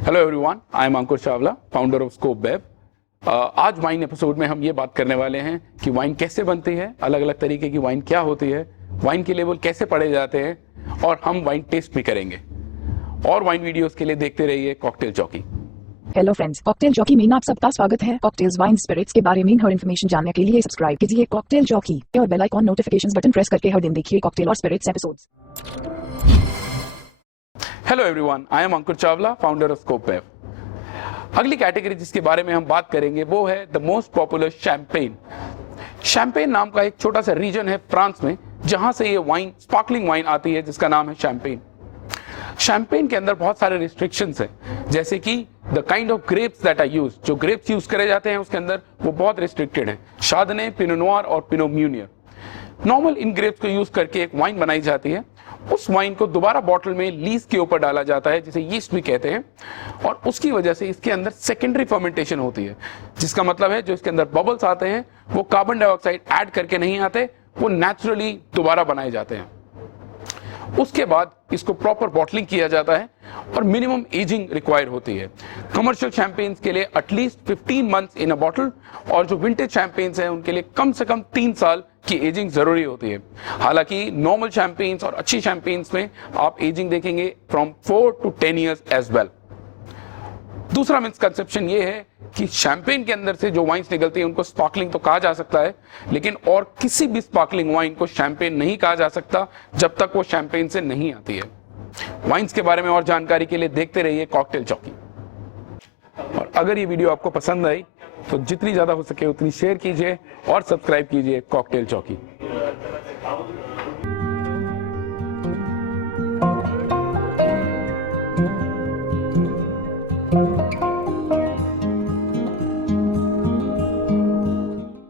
Hello everyone, I am Ankur Chawla, founder of scope web. आज wine episode में हम ये बात करने वाले हैं कि वाइन कैसे बनती है, अलग अलग तरीके की वाइन क्या होती है, वाइन के लेवल कैसे पढ़े जाते हैं और हम वाइन टेस्ट भी करेंगे। और वाइन वीडियोस के लिए देखते रहिए cocktail jockey. Hello friends, cocktail jockey में आप सबका स्वागत है। कॉकटेल्स, वाइन, स्पिरिट्स के बारे में हर इन्फॉर्मेशन जानने के लिए सब्सक्राइब कीजिए कॉकटेल जॉकी और bell icon notifications button press करके हर दिन देखिए कॉकटेल और spirits episodes. Hello everyone, I am Ankur Chawla, founder of scope web. अगली कैटेगरी जिसके बारे में हम बात करेंगे वो है the most popular champagne. Champagne नाम का एक छोटा सा रीजन है फ्रांस में, जहां से ये वाइन, स्पार्कलिंग वाइन आती है जिसका नाम है शैंपेन। शैंपेन के अंदर बहुत सारे रिस्ट्रिक्शंस हैं, जैसे कि the kind of grapes that are use, जो ग्रेप्स यूज करे जाते हैं उसके अंदर वो बहुत रिस्ट्रिक्टेड है। शार्डने, पिनो नोयर और पिनो म्यूनियर। नॉर्मल इन ग्रेप्स को यूज करके एक वाइन बनाई जाती है। उस वाइन को दोबारा बॉटल में लीज के ऊपर डाला जाता है, जिसे यीस्ट भी कहते हैं, और उसकी वजह से इसके अंदर सेकेंडरी फर्मेंटेशन होती है, जिसका मतलब है जो इसके अंदर बबल्स आते हैं वो कार्बन डाइऑक्साइड ऐड करके नहीं आते, वो नेचुरली दोबारा बनाए जाते हैं। उसके बाद इसको प्रॉपर बॉटलिंग किया जाता है और मिनिमम एजिंग रिक्वायर होती है। कमर्शियल शैंपेन्स के लिए at least 15 months in a bottle, और जो विंटेज शैंपेन्स हैं उनके लिए कम से कम 3 साल की एजिंग जरूरी होती है। हालांकि नॉर्मल शैंपेन्स और अच्छी शैंपेन्स में आप एजिंग देखेंगे from 4 to 10 years as well. दूसरा मिसकंसेप्शन ये है कि शैंपेन के अंदर से जो वाइन्स निकलती है उनको स्पार्कलिंग तो कहा जा सकता है, लेकिन और किसी भी स्पार्कलिंग वाइन को शैंपेन नहीं कहा जा सकता जब तक वो शैंपेन से नहीं आती है। वाइन्स के बारे में और जानकारी के लिए देखते रहिए कॉकटेल जॉकी। और अगर ये वीडियो आपको पसंद आई तो जितनी ज्यादा हो सके उतनी शेयर कीजिए और सब्सक्राइब कीजिए कॉकटेल जॉकी।